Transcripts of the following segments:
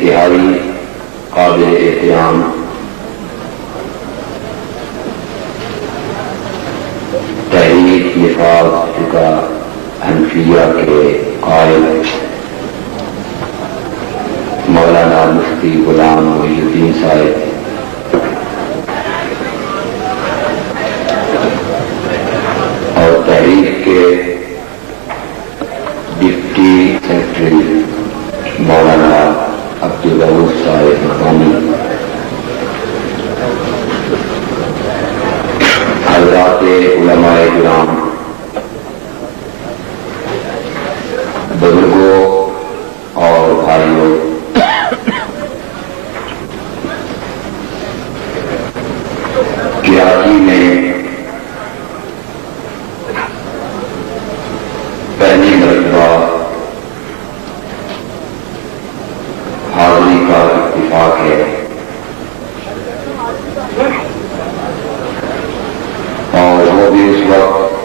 انتہائی قابل احترام تحریک نفاذ فقہ حنفیہ کے قائد مولانا مفتی غلام محی الدین صاحب اور تحریک کے ڈپٹی سیکرٹری مولانا عبدالرؤوف صاحب مقامی، حضرات علماء کرام، بزرگوں اور بھائیوں، کراچی میں پہلی مرتبہ حاضری کا اتفاق ہے اور وہ بھی اس وقت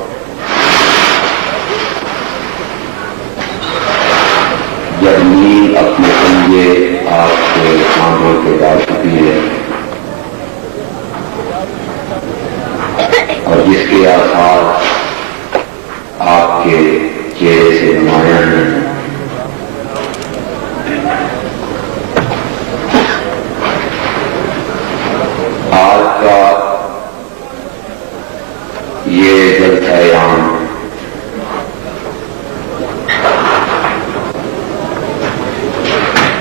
جب نیند اپنے سمجھے آپ کے آنکھوں کے ڈال چکی ہے اور جس کے آثار آپ کے چہرے سے نمایاں ہیں۔ آج کا یہ جلسہ عام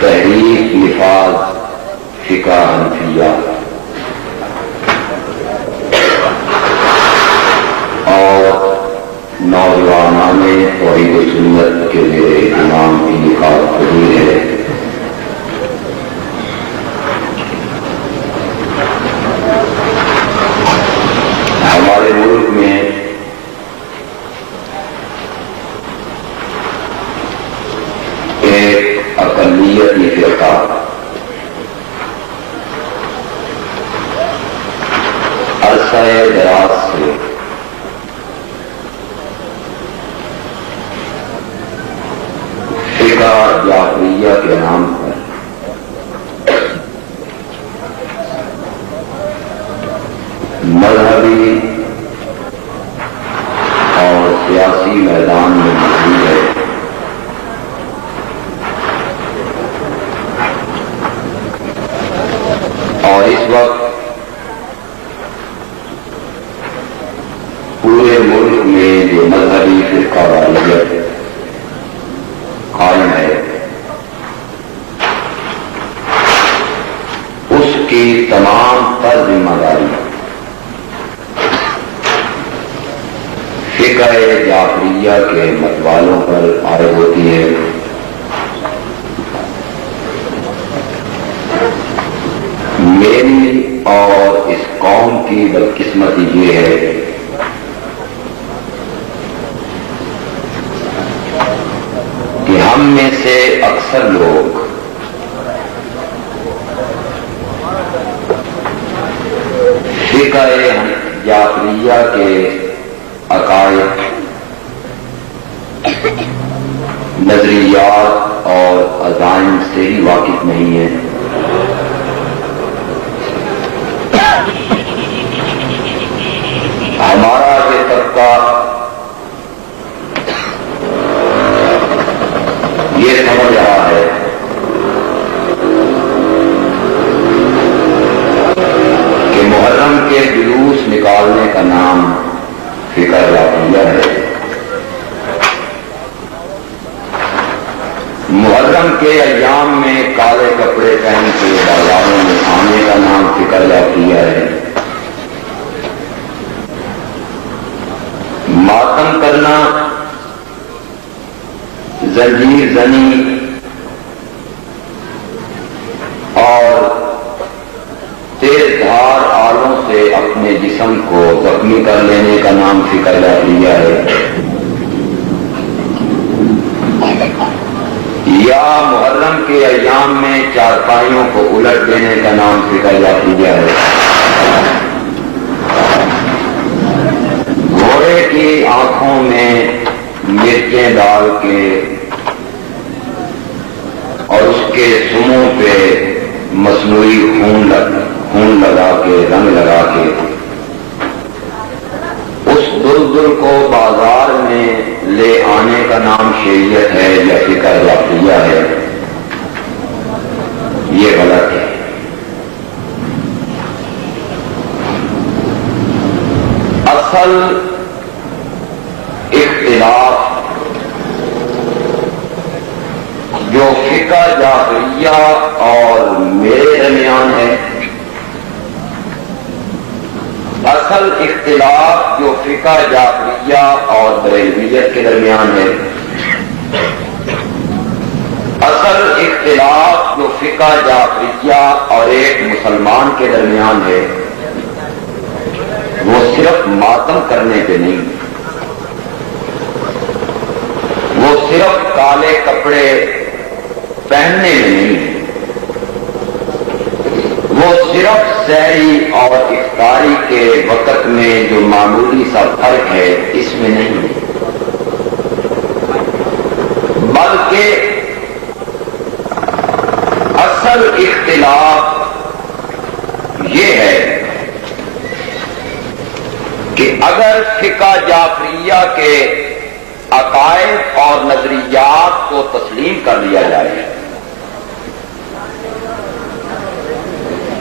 تحریک نفاذ فقہ حنفیہ اور نوجوانان توحید و سنت کے زیر اہتمام انعقاد پذیر ہے۔ ہمارے ملک میں ایک اقلیتی فرقہ عرصہ دراز سے فقہ جعفریہ کے نام پر مذہبی اور سیاسی میدان میں موجود ہے۔ اور اس وقت پورے ملک میں جو مذہبی فرقہ واریت قائم ہے اس کی تمام تر ذمہ داری فقہ جعفریہ کے متوالوں پر عائد ہوتی ہے۔ میری اور اس قوم کی بدقسمتی یہ ہے کہ ہم میں سے اکثر لوگ فقہ جعفریہ کے عقائد، نظریات اور عزائم سے ہی واقف نہیں ہیں۔ ہمارا یہ طبقہ یہ سمجھ رہا ہے کہ محرم کے جلوس نکالنے کا نام فقہ جعفریہ ہے، محرم کے ایام میں کالے کپڑے پہن کے بازاروں میں آنے کا نام فقہ جعفریہ ہے، ماتم کرنا، زنجیر زنی اور تیز دھار آلوں سے اپنے جسم کو زخمی کر لینے کا نام فقہ جعفریہ ہے، یا محرم کے ایام میں چارپائیوں کو الٹ دینے کا نام فقہ جعفریہ ہے، گھوڑے کی آنکھوں میں مرچیں ڈال کے اور اس کے سموں پہ مصنوعی خون لگا کے رنگ لگا کے اس دلدل کو بازار میں لے آنے کا نام شریعت ہے یا فقہ جعفریہ ہے، یہ غلط ہے۔ اصل اختلاف جو فقہ جعفریہ اور میرے درمیان ہے، اصل اختلاف جو فقہ جعفریہ اور بریلویت کے درمیان ہے، اصل اختلاف جو فقہ جعفریہ اور ایک مسلمان کے درمیان ہے، وہ صرف ماتم کرنے پہ نہیں، وہ صرف کالے کپڑے پہننے میں نہیں، وہ صرف سحری اور افطاری کے وقت میں جو معمولی سا فرق ہے اس میں نہیں، بلکہ اصل اختلاف یہ ہے کہ اگر فقہ جعفریہ کے عقائد اور نظریات کو تسلیم کر لیا جائے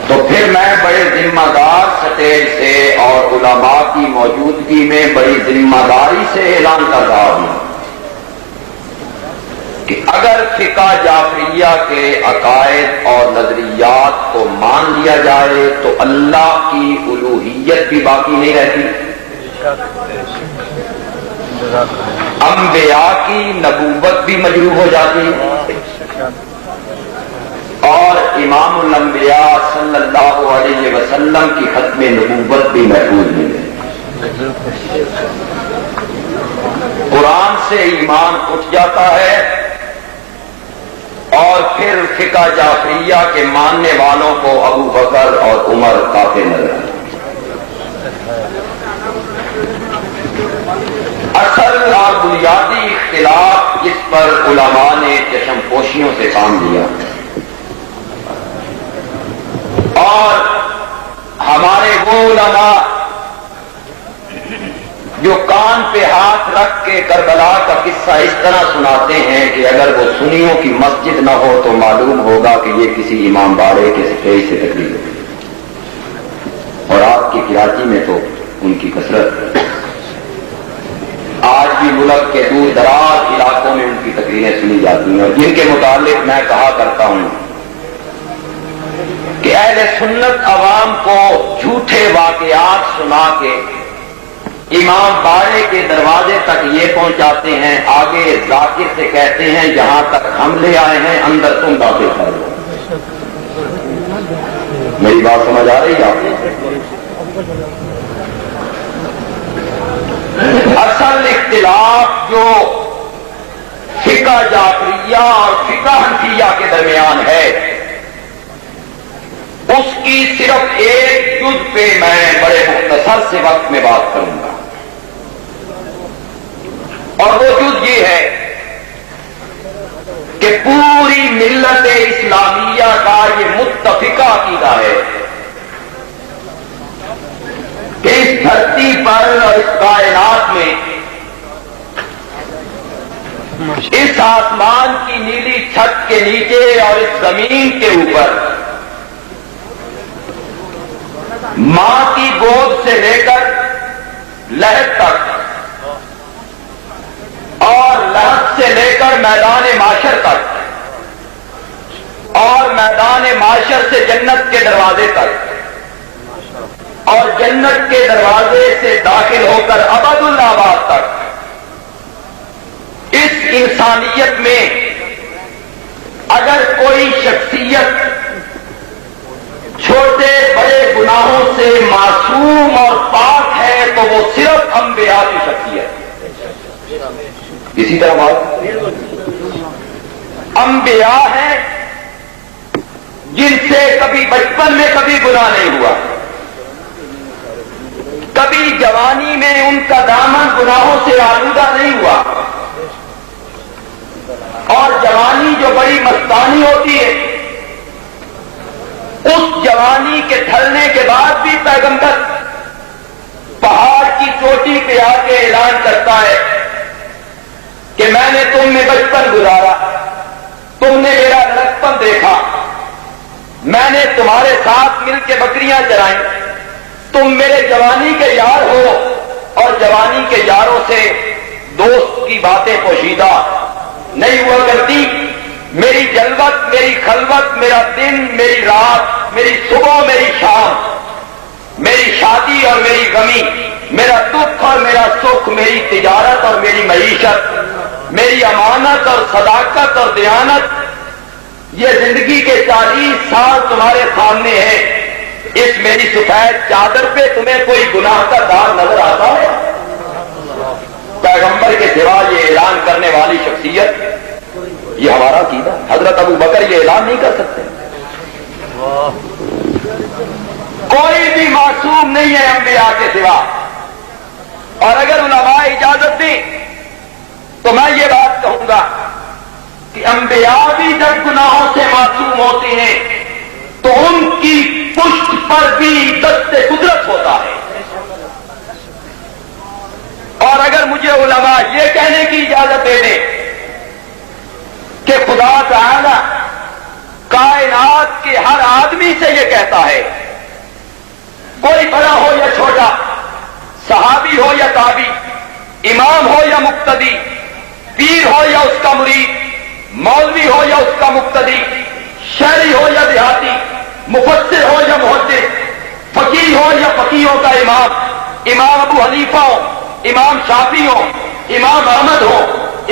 تو پھر میں بڑے ذمہ دار سٹیج سے اور علماء کی موجودگی میں بڑی ذمہ داری سے اعلان کر رہا ہوں کہ اگر فقہ جعفریہ کے عقائد اور نظریات کو مان لیا جائے تو اللہ کی الوہیت بھی باقی نہیں رہتی، انبیاء کی نبوت بھی مجروح ہو جاتی اور امام الانبیاء صلی اللہ علیہ وسلم کی ختم نبوت بھی محفوظ نہیں ہے۔ قرآن سے ایمان اٹھ جاتا ہے اور پھر فقہ جعفریہ کے ماننے والوں کو ابو بکر اور عمر کافر نظر آتے۔ اصل اور بنیادی اختلاف جس پر علماء نے چشم پوشیوں سے کام لیا اور ہمارے وہ علماء جو کان پہ ہاتھ رکھ کے کربلا کا قصہ اس طرح سناتے ہیں کہ اگر وہ سنیوں کی مسجد نہ ہو تو معلوم ہوگا کہ یہ کسی امام باڑے کے اسٹیج سے تقریر ہوتی، اور آپ کی کراچی میں تو ان کی کثرت، آج بھی ملک کے دور دراز علاقوں میں ان کی تقریریں سنی جاتی ہیں، اور جن کے متعلق میں کہا کرتا ہوں کہ اہل سنت عوام کو جھوٹے واقعات سنا کے امام باڑے کے دروازے تک یہ پہنچاتے ہیں، آگے ذاکر سے کہتے ہیں یہاں تک ہم لے آئے ہیں، اندر تم داخل کر لو۔ میری بات سمجھ آ رہی ہے آپ کو؟ اصل اختلاف جو فقہ جعفریہ اور فقہ حنفیہ کے درمیان ہے، اس کی صرف ایک جز پہ میں بڑے مختصر سے وقت میں بات کروں گا، اور وہ جز یہ ہے کہ پوری ملت اسلامیہ کا یہ متفقہ عقیدہ ہے کہ اس دھرتی پر اور اس کائنات میں، اس آسمان کی نیلی چھت کے نیچے اور اس زمین کے اوپر، ماں کی گود سے لے کر لہد تک اور لہد سے لے کر میدان معاشر تک اور میدان معاشر سے جنت کے دروازے تک اور جنت کے دروازے سے داخل ہو کر ابد الآباد تک، اس انسانیت میں اگر کوئی شخصیت چھوٹے بڑے گناہوں سے معصوم اور پاک ہے تو وہ صرف انبیاء کی شخصیت۔ اسی طرح بات انبیاء ہیں جن سے کبھی بچپن میں کبھی گناہ نہیں ہوا، کبھی جوانی میں ان کا دامن گناہوں سے آلودہ نہیں ہوا، اور جوانی جو بڑی مستانی ہوتی ہے، اس جوانی کے ڈھلنے کے بعد بھی پیغمبر پہاڑ کی چوٹی پہ آ کے اعلان کرتا ہے کہ میں نے تم میں بچپن گزارا، تم نے میرا لڑکپن دیکھا، میں نے تمہارے ساتھ مل کے بکریاں چرائیں، تم میرے جوانی کے یار ہو، اور جوانی کے یاروں سے دوست کی باتیں پوشیدہ نہیں ہوا کرتی۔ میری جلوت، میری خلوت، میرا دن، میری رات، میری صبح، میری شام، میری شادی اور میری غمی، میرا دکھ اور میرا سکھ، میری تجارت اور میری معیشت، میری امانت اور صداقت اور دیانت، یہ زندگی کے 40 سال تمہارے سامنے ہے۔ اس میری سفید چادر پہ تمہیں کوئی گناہ کا داغ نظر آتا ہے؟ پیغمبر کے سوا یہ اعلان کرنے والی شخصیت، یہ ہمارا عقیدہ، حضرت ابو بکر یہ اعلان نہیں کر سکتے۔ کوئی بھی معصوم نہیں ہے انبیاء کے سوا، اور اگر علماء اجازت دیں تو میں یہ بات کہوں گا کہ انبیاء بھی جب گناہوں سے معصوم ہوتے ہیں تو ان کی پشت پر بھی دست قدرت ہوتا ہے۔ اور اگر مجھے علماء یہ کہنے کی اجازت دے دیں کہ خدا تعالی کائنات کے ہر آدمی سے یہ کہتا ہے، کوئی بڑا ہو یا چھوٹا، صحابی ہو یا تابی، امام ہو یا مقتدی، پیر ہو یا اس کا مرید، مولوی ہو یا اس کا مقتدی، شہری ہو یا دیہاتی، مفسر ہو یا محدث، فقیہ ہو یا فقیہوں کا امام، امام ابو حنیفہ ہو، امام شافعی ہو، امام احمد ہو،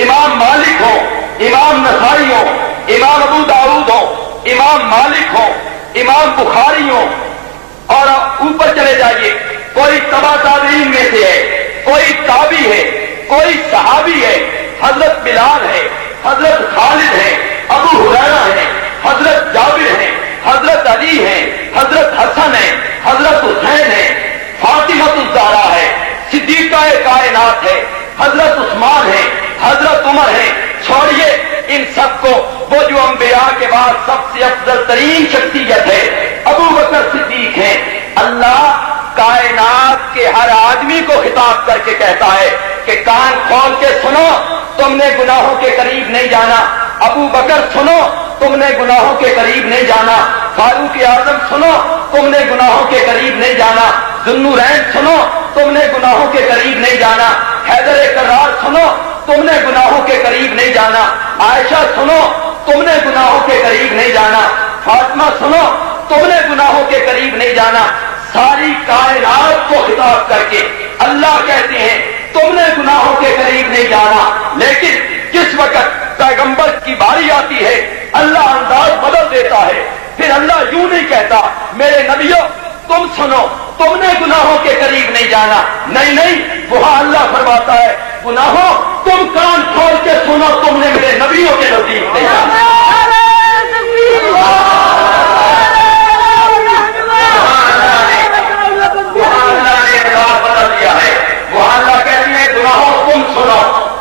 امام مالک ہو، امام نسائی ہو، امام ابو داؤد ہو، امام مالک ہو، امام بخاری ہو، اور اوپر چلے جائیے، کوئی تبع تابعین میں سے ہے، کوئی تابعی ہے، کوئی صحابی ہے، حضرت بلال ہے، حضرت خالد ہے، ابو ہریرہ ہے، حضرت جابر ہے، حضرت علی ہے، حضرت حسن ہے، حضرت حسین ہے، فاطمہ الزہرا ہے، صدیقہ کائنات ہے، حضرت عثمان ہے، حضرت عمر ہے۔ چھوڑیے ان سب کو، وہ جو انبیاء کے بعد سب سے افضل ترین شخصیت ہے ابو بکر صدیق ہے۔ اللہ کائنات کے ہر آدمی کو خطاب کر کے کہتا ہے کہ کان کھول کے سنو، تم نے گناہوں کے قریب نہیں جانا۔ ابو بکر سنو، تم نے گناہوں کے قریب نہیں جانا۔ فاروق اعظم سنو، تم نے گناہوں کے قریب نہیں جانا۔ ذوالنورین سنو، تم نے گناہوں کے قریب نہیں جانا۔ حیدر کرار سنو، تم نے گناہوں کے قریب نہیں جانا۔ عائشہ سنو، تم نے گناہوں کے قریب نہیں جانا۔ فاطمہ سنو، تم نے گناہوں کے قریب نہیں جانا۔ ساری کائنات کو خطاب کر کے اللہ کہتے ہیں تم نے گناہوں کے قریب نہیں جانا۔ لیکن جس وقت پیغمبر کی باری آتی ہے اللہ انداز بدل دیتا ہے، پھر اللہ یوں نہیں کہتا میرے نبیوں تم سنو، تم نے گناہوں کے قریب نہیں جانا۔ نہیں نہیں، وہاں اللہ فرماتا ہے گناہوں تم کان کھول کے سنو، تم نے میرے نبیوں کے نزدیک نہیں جانا۔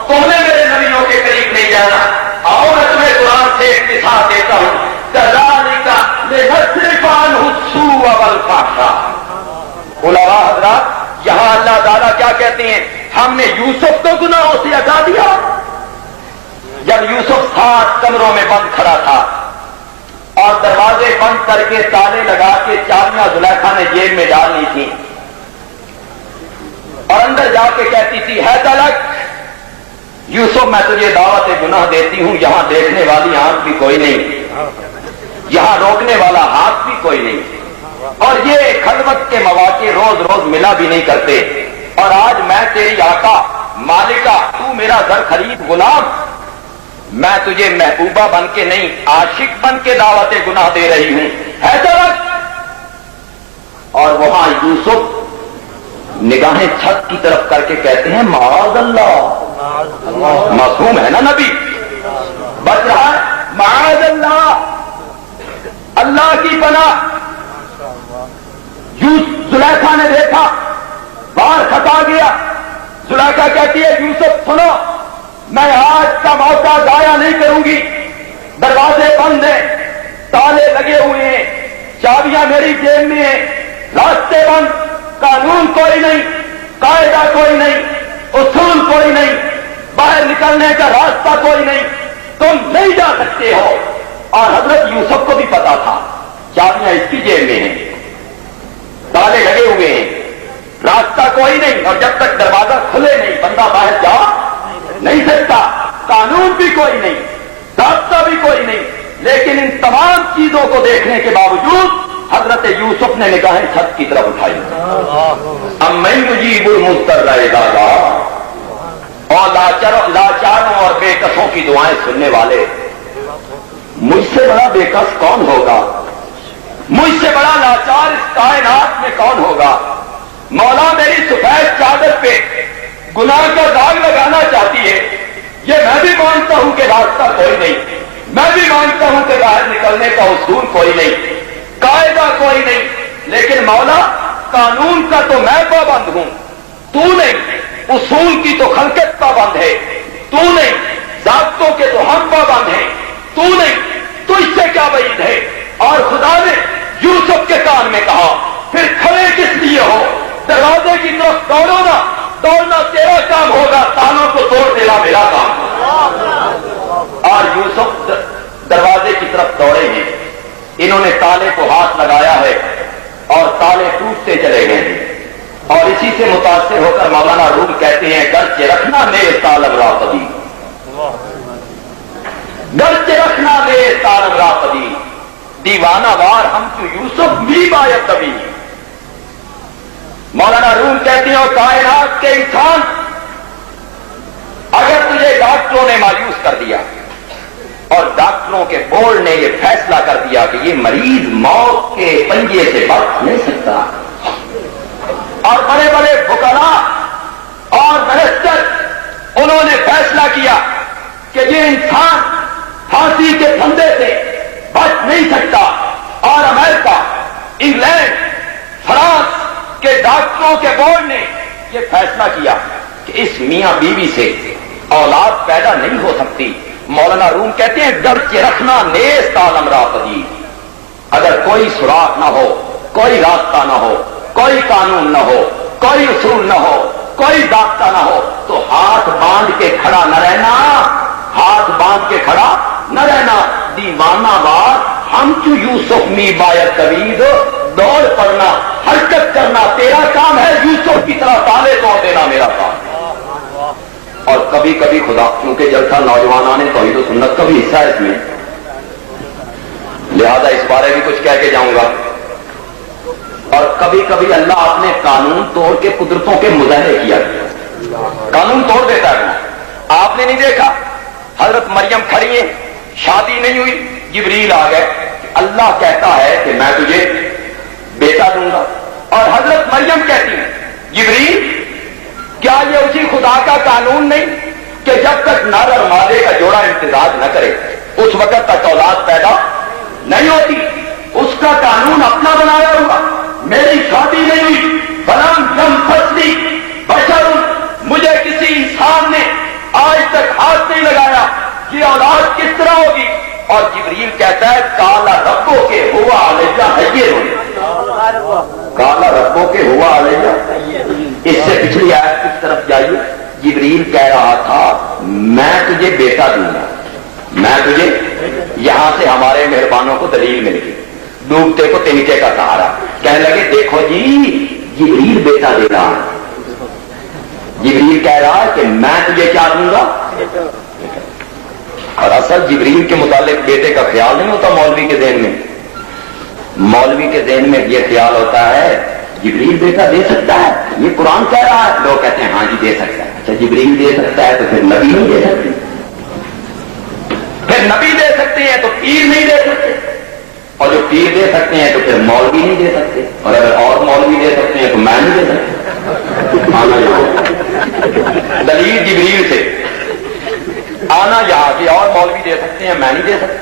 تم نے میرے نبیوں کے قریب نہیں جانا۔ آؤ میں تمہیں قرآن سے ایک مثال دیتا ہوں۔ کذالک لنصرف عنہ السوء والفحشاء۔ علماء حضرات، یہاں اللہ تعالیٰ کیا کہتے ہیں؟ ہم نے یوسف کو گناہوں سے ہٹا دیا۔ جب یوسف 7 کمروں میں بند کھڑا تھا اور دروازے بند کر کے تالے لگا کے چابیاں زلیخا نے جیب میں ڈالنی تھی اور اندر جا کے کہتی تھی ہے تلک یوسف میں تجھے دعوت گناہ دیتی ہوں، یہاں دیکھنے والی آنکھ بھی کوئی نہیں، یہاں روکنے والا ہاتھ بھی کوئی نہیں، اور یہ خلوت کے مواقع روز روز ملا بھی نہیں کرتے، اور آج میں تیری آقا مالکہ، تو میرا زر خرید غلام، میں تجھے محبوبہ بن کے نہیں عاشق بن کے دعوت گناہ دے رہی ہوں، ہے تلک۔ اور وہاں یوسف نگاہیں چھت کی طرف کر کے کہتے ہیں معاذ اللہ، معصوم ہے نا نبی، بچ رہا ہے، معاذ اللہ، اللہ کی پناہ۔ زلیخا نے دیکھا باہر کھٹا گیا، زلیخا کہتی ہے یوسف سنو، میں آج کا موقع ضائع نہیں کروں گی. دروازے بند ہیں, تالے لگے ہوئے ہیں, چابیاں میری جیب میں ہیں, راستے بند, قانون کوئی نہیں, قاعدہ کوئی نہیں, اصول کوئی نہیں, باہر نکلنے کا راستہ کوئی نہیں, تم نہیں جا سکتے ہو. اور حضرت یوسف کو بھی پتا تھا چابیاں اس کی جیب میں ہیں, تالے لگے ہوئے ہیں, راستہ کوئی نہیں, اور جب تک دروازہ کھلے نہیں بندہ باہر جا نہیں سکتا, قانون بھی کوئی نہیں, ضابطہ بھی کوئی نہیں. لیکن ان تمام چیزوں کو دیکھنے کے باوجود حضرت یوسف نے نگاہیں چھت کی طرف اٹھائی. امن یجیب المضطر اذا دعا, اور لاچاروں اور بے کسوں کی دعائیں سننے والے, مجھ سے بڑا بے کس کون ہوگا, مجھ سے بڑا لاچار اس کائنات میں کون ہوگا. مولا میری سفید چادر پہ گناہ کا داغ لگانا چاہتی ہے, یہ میں بھی مانتا ہوں کہ راستہ کوئی نہیں, میں بھی مانتا ہوں کہ باہر نکلنے کا اصول کوئی نہیں, قاعدہ کوئی نہیں, لیکن مولا قانون کا تو میں پابند ہوں, تو نہیں. اصول کی تو خلقت پابند ہے, تو نہیں. ضابطوں کے تو ہم پابند ہیں, تو نہیں. تو اس سے کیا بعید ہے. اور خدا نے یوسف کے کان میں کہا, پھر کھڑے کس لیے ہو, دروازے کی طرف دوڑو نا, دوڑنا تیرا کام ہوگا, تالوں کو توڑ دینا میرا کام ہوگا. اور یوسف دروازے کی طرف دوڑے ہیں. انہوں نے تالے کو ہاتھ لگایا ہے اور تالے ٹوٹتے چلے گئے ہیں. اور اسی سے متاثر ہو کر مولانا روم کہتے ہیں, گرچہ رکھنا میرے تالم راپدی, گرچہ رکھنا میرے تالم راپدی, دیوانہ وار ہم تو یوسف بھی باید کبھی. مولانا روم کہتے ہیں, اور کائنات کے انسان, اگر تجھے ڈاکٹروں نے مایوس کر دیا اور ڈاکٹروں کے بورڈ نے یہ فیصلہ کر دیا کہ یہ مریض موت کے پنجے سے بچ نہیں سکتا, اور بڑے بڑے فقہاء اور منسٹر انہوں نے فیصلہ کیا کہ یہ انسان پھانسی کے پھندے سے بچ نہیں سکتا, اور امریکہ, انگلینڈ, فرانس کے ڈاکٹروں کے بورڈ نے یہ فیصلہ کیا کہ اس میاں بیوی سے اولاد پیدا نہیں ہو سکتی. مولانا روم کہتے ہیں, گرچہ رکھنا نیست عالم راپدی, اگر کوئی سراغ نہ ہو, کوئی راستہ نہ ہو, کوئی قانون نہ ہو, کوئی اصول نہ ہو, کوئی ضابطہ نہ ہو, تو ہاتھ باندھ کے کھڑا نہ رہنا, ہاتھ باندھ کے کھڑا نہ رہنا. دیوانہ وار ہم تو یوسف می باید طوید, دوڑ پڑنا, حرکت کرنا تیرا کام ہے, یوسف کی طرح تالے توڑ دینا میرا کام. اور کبھی کبھی خدا, کیونکہ جلسہ نوجوانان توحید و سنت کا بھی حصہ ہے اس میں, لہذا اس بارے بھی کچھ کہہ کے جاؤں گا. اور کبھی کبھی اللہ اپنے قانون توڑ کے قدرتوں کے مظاہرے کیا, قانون توڑ دیتا ہے. آپ نے نہیں دیکھا حضرت مریم کھڑی ہیں, شادی نہیں ہوئی, جبریل آ گئے, اللہ کہتا ہے کہ میں تجھے بیٹا دوں گا, اور حضرت مریم کہتی ہیں, جبریل کیا یہ اسی خدا کا قانون نہیں کہ جب تک نر اور مادے کا جوڑا امتزاج نہ کرے اس وقت تک اولاد پیدا نہیں ہوتی. اس کا قانون اپنا بنایا ہوا, میری شادی نہیں ہوئی, بلام جم فصلی بشر, مجھے کسی انسان نے آج تک ہاتھ نہیں لگایا, یہ اولاد کس طرح ہوگی. اور جبریل کہتا ہے, کالا ربوں کے ہوا علیہ حیر, کالا ربوں کے ہوا علیہ. اس سے پچھلی آیت کی طرف جائیے, جبریل کہہ رہا تھا میں تجھے بیٹا دوں گا, میں تجھے, یہاں سے ہمارے مہربانوں کو دلیل مل گئی, ڈوبتے کو تنکے کا سہارا. کہنے لگے دیکھو جی جبریل بیٹا دے رہا ہے, جبریل کہہ رہا ہے کہ میں تجھے کیا دوں گا. اور اصل جبریل کے متعلق بیٹے کا خیال نہیں ہوتا مولوی کے ذہن میں, مولوی کے ذہن میں یہ خیال ہوتا ہے جبریل بیٹا دے سکتا ہے, یہ قرآن کہہ رہا ہے. لوگ کہتے ہیں ہاں جی دے سکتا ہے. اچھا جبریل دے سکتا ہے تو پھر نبی نہیں دے سکتے, پھر نبی دے سکتے ہیں تو پیر نہیں دے سکتے, اور جو پیر دے سکتے ہیں تو پھر مولوی نہیں دے سکتے, اور اگر اور مولوی دے سکتے ہیں تو میں نہیں دے سکتا. دلیل جبریل سے آنا یہاں سے, اور مولوی دے سکتے ہیں میں نہیں دے سکتا.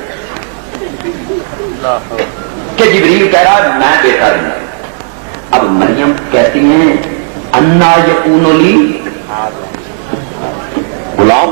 کہ جبریل کہہ رہا ہے میں بیٹا دوں. اب مریم کہتی ہیں انا یکون لی غلام,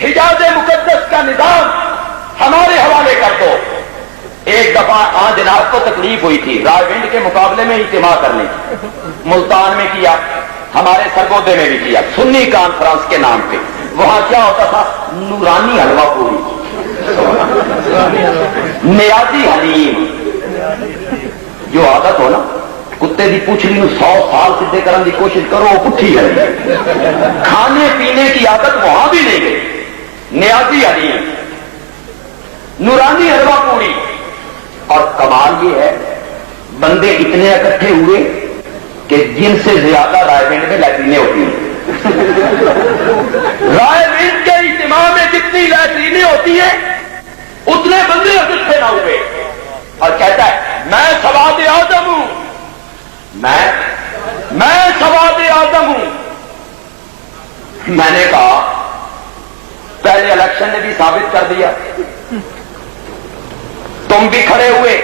حجاز مقدس کا نظام ہمارے حوالے کر دو. ایک دفعہ جناب کو تکلیف ہوئی تھی راولپنڈی کے مقابلے میں اجتماع کرنے کی. ملتان میں کیا, ہمارے سرگودے میں بھی کیا, سنی کانفرنس کے نام پہ. وہاں کیا ہوتا تھا؟ نورانی حلوہ پوری, نیازی حلیم. جو عادت ہو نا کتے دی پوچھڑی نو 100 سال سدھے کرنے کی کوشش کرو, وہ پٹھی ہے. کھانے پینے کی عادت وہاں بھی نہیں گئی. نیازی حلیم, نورانی حلوہ پوری. اور کمال یہ ہے بندے اتنے اکٹھے ہوئے کہ جن سے زیادہ راولپنڈی میں لیٹرینیں ہوتی ہیں. راولپنڈی کے اجتماع میں جتنی لیٹرینیں ہوتی ہیں اتنے بندے اکٹھے نہ ہوئے. اور کہتا ہے میں سواد اعظم ہوں, میں سواد اعظم ہوں. میں نے کہا پہلے الیکشن نے بھی ثابت کر دیا, تم بھی کھڑے ہوئے,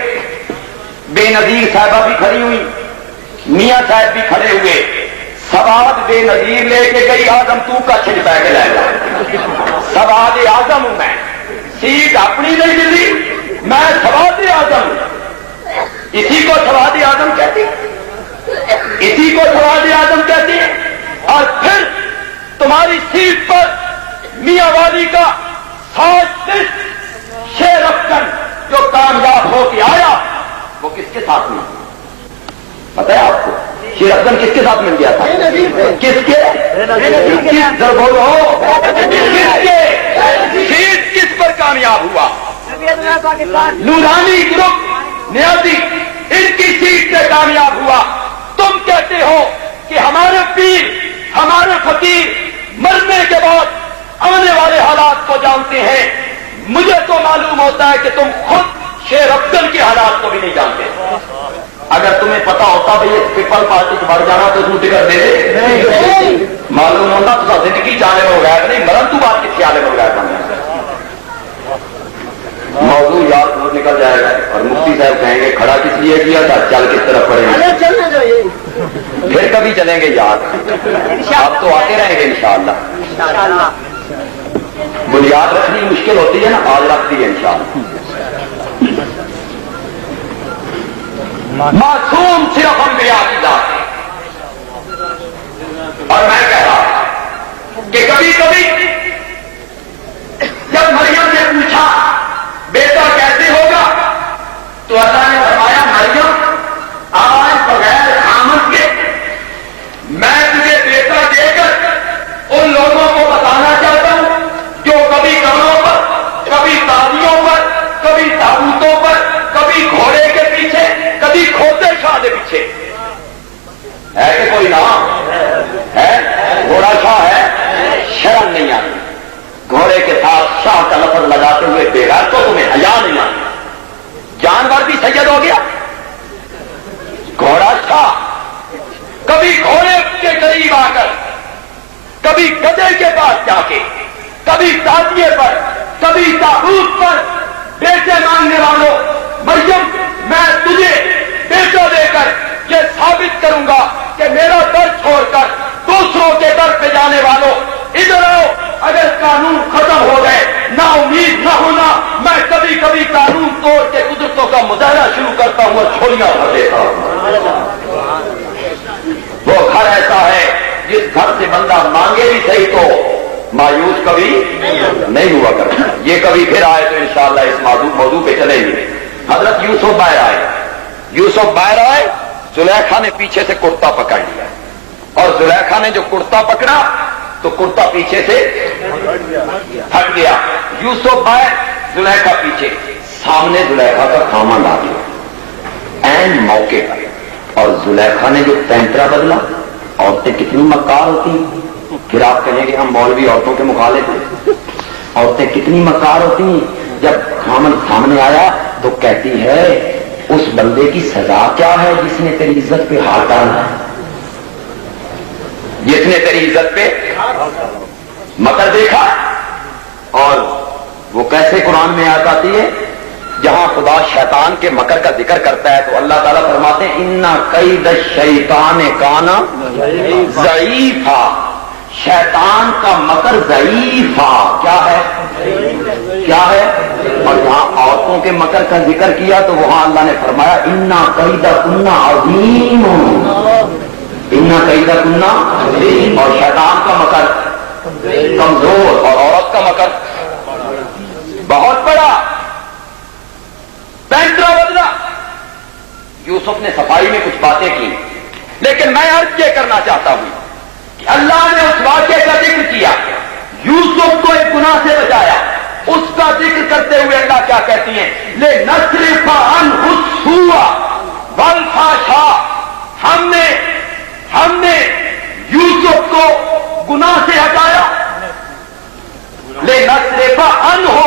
بے نظیر صاحبہ بھی کھڑی ہوئی, میاں صاحب بھی کھڑے ہوئے. سواد بے نظیر لے کے گئی, آدم تو کا چھڑ پہ کے لے گا. سواد اعظم ہوں میں, سیٹ اپنی نہیں ملی, میں سواد اعظم ہوں. اسی کو سواد اعظم کہتے ہیں, اسی کو سواد اعظم کہتے ہیں. اور پھر تمہاری سیٹ پر میاں والی کا 7 شیر افغان جو کامیاب ہو کے آیا وہ کس کے ساتھ میں پتہ ہے آپ کو؟ شیر افغان کس کے ساتھ مل گیا تھا؟ کس کے؟ سیٹ کس پر کامیاب ہوا؟ نورانی گروپ نیازی, ان کی سیٹ سے کامیاب ہوا. تم کہتے ہو کہ ہمارے پیر ہمارے فقیر مرنے کے بعد آنے والے حالات کو جانتے ہیں. مجھے تو معلوم ہوتا ہے کہ تم خود شیر افغان کے حالات کو بھی نہیں جانتے. اگر تمہیں پتا ہوتا بھائی پیپل پارٹی سے بڑھ جانا تو تم ٹکٹ دے دے. معلوم ہوتا تو زندگی جانے میں ہو گیا نہیں, مرن تو بات کس خیال میں ہو گیا. موضوع یاد دور نکل جائے گا اور مفتی صاحب کہیں گے کھڑا کس لیے کیا تھا, چل کس طرف پڑے گے, پھر کبھی چلیں گے یاد. آپ تو آتے رہیں گے انشاءاللہ. بنیاد رکھنی مشکل ہوتی ہے نا, آج رکھتی ہے انشاءاللہ. معصوم صرف انبیاء کی ذات ہے. اور میں کہہ رہا کہ کبھی کبھی جب مریم نے پوچھا بیٹا کیسے ہوگا تو اللہ نے فرمایا مریم آج بغیر خامد کے میں تجھے بیٹا دے کر ان لوگوں کو بتانا چاہتا ہوں جو کبھی کمروں پر, کبھی تازیوں پر, کبھی تابوتوں پر, کبھی گھوڑے کے پیچھے, کبھی کھوتے شاہ کے پیچھے. ہے کہ کوئی نام ہے؟ گھوڑا شاہ ہے, شرم نہیں آتی. گھوڑے کے ساتھ شاہ کا لفظ لگاتے ہوئے بغیر تو تمہیں حیا نہیں آتی. جانور بھی سید ہو گیا, گھوڑا شاہ. کبھی گھوڑے کے قریب آ کر, کبھی گدھے کے پاس جا کے, کبھی تازیے پر, کبھی تابوت پر بیٹے مانگنے والوں, مریم میں تجھے بیٹا دے کر یہ ثابت کروں گا کہ میرا در چھوڑ کر دوسروں کے در پہ جانے والوں ادھر آؤ. اگر قانون ختم ہو گئے, نا امید نہ ہونا, میں کبھی کبھی قانون توڑ کے قدرتوں کا مظاہرہ شروع کرتا ہوں اور چھوڑیاں بھر دیتا ہوں. وہ گھر ایسا ہے جس گھر سے بندہ مانگے بھی صحیح تو مایوس کبھی نہیں ہوا کرتا. یہ کبھی پھر آئے تو انشاءاللہ اس موضوع پہ چلیں گے. حضرت یوسف باہر آئے, یوسف باہر آئے, زلیخا نے پیچھے سے کرتا پکڑ لیا, اور زلیخا نے جو کرتا پکڑا تو کرتا پیچھے سے ہٹ گیا. یوسف باہر, زلیخا پیچھے, سامنے زلیخا کا خامند آ گیا این موقع پر. اور زلیخا نے جو پینترا بدلا, عورتیں کتنی مکار ہوتی ہیں. پھر آپ کہیں گے ہم مولوی عورتوں کے مخالف ہیں. عورتیں کتنی مکار ہوتی ہیں. جب خامند سامنے آیا تو کہتی ہے اس بندے کی سزا کیا ہے جس نے تیری عزت پہ ہاتھ ڈالا ہے, جس نے تیری عزت پہ مکر دیکھا. اور وہ کیسے قرآن میں آیت آتی ہے جہاں خدا شیطان کے مکر کا ذکر کرتا ہے تو اللہ تعالیٰ فرماتے ہیں اِنَّ کَیْدَ الشَّیْطَانِ کَانَ ضعیفا. شیطان کا مکر ضعیفہ کیا ہے؟ کیا ہے؟ اور جہاں عورتوں کے مکر کا ذکر کیا تو وہاں اللہ نے فرمایا انا کیدکن عظیم، انا کیدکن عظیم، اور شیطان کا مکر کمزور اور عورت کا مکر بہت بڑا. پینٹرا بدلا. یوسف نے صفائی میں کچھ باتیں کی، لیکن میں عرض یہ کرنا چاہتا ہوں کہ اللہ نے اس واقعے کا ذکر کیا، یوسف کو ایک گناہ سے بچایا. اس کا ذکر کرتے ہوئے اللہ کیا کہتی ہیں؟ لِنَصْرِفَ عَنْهُ السُّوءَ وَالْفَحْشَاءَ. ہم نے یوسف کو گناہ سے ہٹایا. لِنَصْرِفَ عَنْهُ،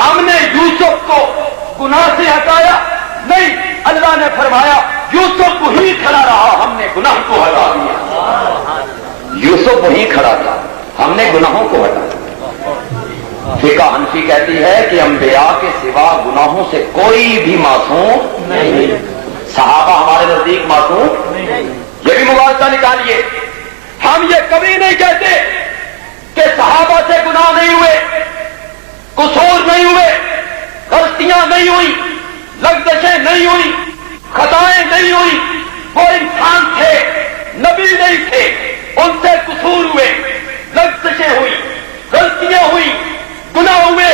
ہم نے یوسف کو گناہ سے ہٹایا نہیں، اللہ نے فرمایا یوسف وہی کھڑا رہا، ہم نے گناہ کو ہٹا دیا. یوسف وہی کھڑا تھا، ہم نے گناہوں کو ہٹایا. فقہ حنفی کہتی ہے کہ انبیاء کے سوا گناہوں سے کوئی بھی معصوم نہیں. صحابہ ہمارے نزدیک معصوم نہیں. یہ بھی موازنہ نکالیے. ہم یہ کبھی نہیں کہتے کہ صحابہ سے گناہ نہیں ہوئے، قصور نہیں ہوئے، غلطیاں نہیں ہوئی، لغزشیں نہیں ہوئی، خطائیں نہیں ہوئی. وہ انسان تھے، نبی نہیں تھے، ان سے قصور ہوئے، لغزشیں ہوئی، غلطیاں ہوئی، گناہ ہوئے.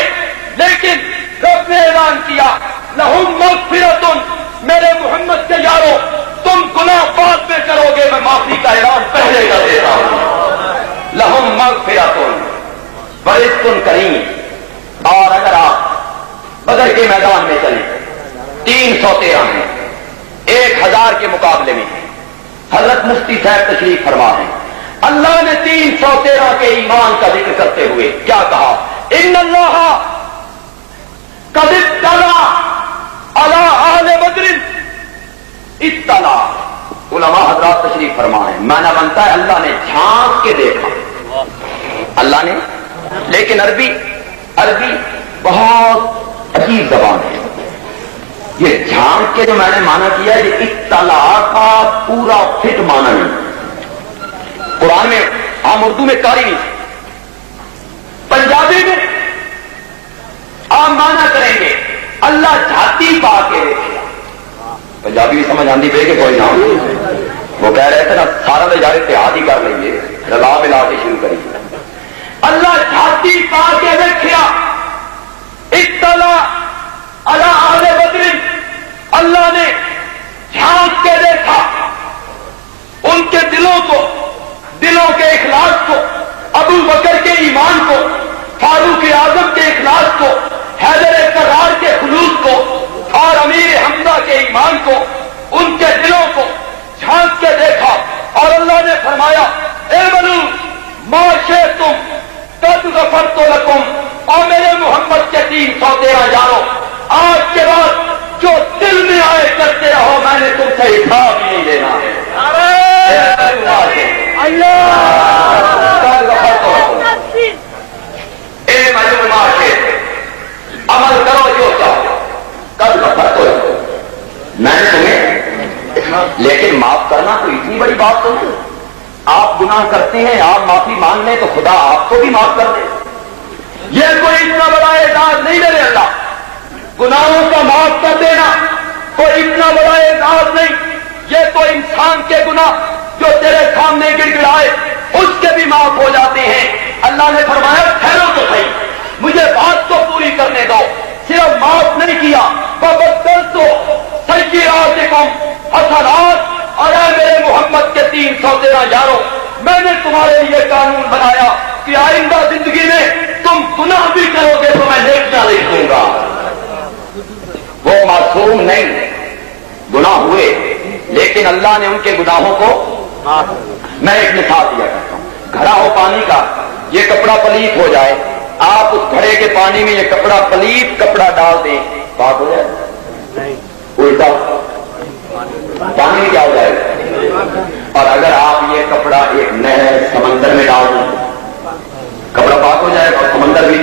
لیکن رب نے اعلان کیا لہم مغفرۃ، میرے محمد کے یارو تم گناہ بعد میں کرو گے، میں معافی کا اعلان پہلے کر دیتا ہوں. لہم مغفرۃ ورزق کریم. اور اگر آپ بدر کے میدان میں چلیں 313 ہیں 1000 کے مقابلے میں. حضرت مفتی صاحب تشریف فرما ہیں، اللہ نے 313 کے ایمان کا ذکر کرتے ہوئے کیا کہا؟ ان اللہ قد اطلع علی اہل بدر اطلاع. علماء حضرات تشریف فرما ہیں، معنی بنتا ہے اللہ نے جھانک کے دیکھا. اللہ نے، لیکن عربی بہت عجیب زبان ہے. یہ جھانک کے جو میں نے معنی کیا ہے، یہ اطلاع کا پورا فٹ معنی نہیں. قرآن میں ہم اردو میں قاری نہیں، پنجابی میں آپ معنی کریں گے اللہ جھاتی پا کے دیکھا. پنجابی بھی سمجھ آندی پہ کہ کوئی نہ ہو. وہ کہہ رہے تھے نا سارا لے جا کے اتحاد ہی کر لیں گے، رلا ملا کے شروع کریے. اللہ جھاتی پا کے دیکھا. اطلاع علی اہل بدر، اللہ نے جھانک کے دیکھا ان کے دلوں کے اخلاص کو، ابو بکر کے ایمان کو، فاروق اعظم کے اخلاص کو، حیدر کرار کے خلوص کو، اور امیر حمزہ کے ایمان کو، ان کے دلوں کو جھانک کے دیکھا. اور اللہ نے فرمایا اعملوا ما شئتم قد غفرت لکم. اور میرے محمد کے 313 یارو، آج کے بعد جو دل میں آئے کرتے رہو، میں نے تم سے حساب نہیں لینا ہے. عمل کرو جو چاہو، کل غفرت لکم، میں نے تمہیں. لیکن معاف کرنا تو اتنی بڑی بات تو نہیں. آپ گناہ کرتے ہیں، آپ معافی مانگ لیں تو خدا آپ کو بھی معاف کر دے. یہ کوئی اتنا بڑا اعزاز نہیں میرے اللہ. گناہوں کا معاف کر دینا کوئی اتنا بڑا اعزاز نہیں. یہ تو انسان کے گناہ جو تیرے سامنے گڑ گڑائے اس کے بھی معاف ہو جاتے ہیں. اللہ نے فرمایا ٹھہرو تو صحیح، مجھے بات تو پوری کرنے دو. صرف معاف نہیں کیا، فبدلت سیئاتکم حسنات. اور اے میرے محمد کے 313 یارو، میں نے تمہارے لیے قانون بنایا کہ آئندہ زندگی میں تم گناہ بھی کرو گے تو میں نیکیاں لکھوں گا. وہ معصوم نہیں، گناہ ہوئے، لیکن اللہ نے ان کے گناہوں کو. میں ایک مثال دیا کرتا ہوں. گھڑا ہو پانی کا، یہ کپڑا پلیت ہو جائے، آپ اس گھڑے کے پانی میں یہ کپڑا پلیت کپڑا ڈال دیں، پاک ہو جائے؟ الٹا پانی میں کیا ہو جائے گا؟ اور اگر آپ یہ کپڑا ایک نہر سمندر میں ڈال دیں، کپڑا پاک ہو جائے گا اور سمندر بھی.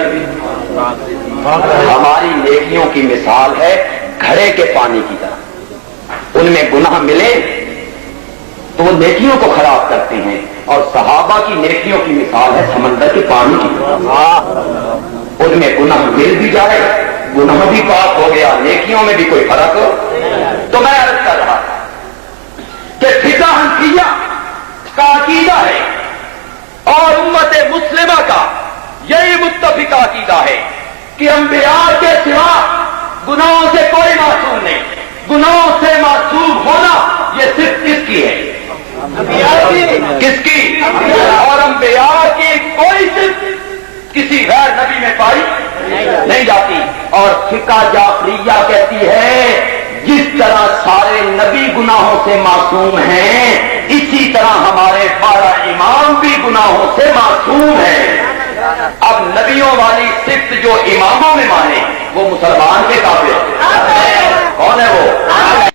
ہماری نیکیوں کی مثال ہے گھڑے کے پانی کی طرح. ان میں گناہ ملے تو وہ نیکیوں کو خراب کرتے ہیں، اور صحابہ کی نیکیوں کی مثال ہے سمندر کے پانی کی، ان میں گناہ مل بھی جائے، گناہ بھی پاک ہو گیا، نیکیوں میں بھی کوئی فرق ہو۔ تو میں عرض کر رہا تھا کہ فقہ حنفیہ کا عقیدہ ہے اور امت مسلمہ کا یہی متفقہ عقیدہ ہے کہ انبیاء کے سوا گناہوں سے کوئی معصوم نہیں، گناہوں سے معصوم ہونا یہ صرف کس کی ہے؟ کس کی؟ اور انبیاء کی کوئی صرف کسی غیر نبی میں پائی نہیں جاتی۔ اور فقہ جعفریہ کہتی ہے جس طرح سارے نبی گناہوں سے معصوم ہیں، اسی طرح ہمارے 12 امام بھی گناہوں سے معصوم ہیں۔ اب نبیوں والی صفت جو اماموں میں مانے وہ مسلمان کے قابل کون ہے؟ وہ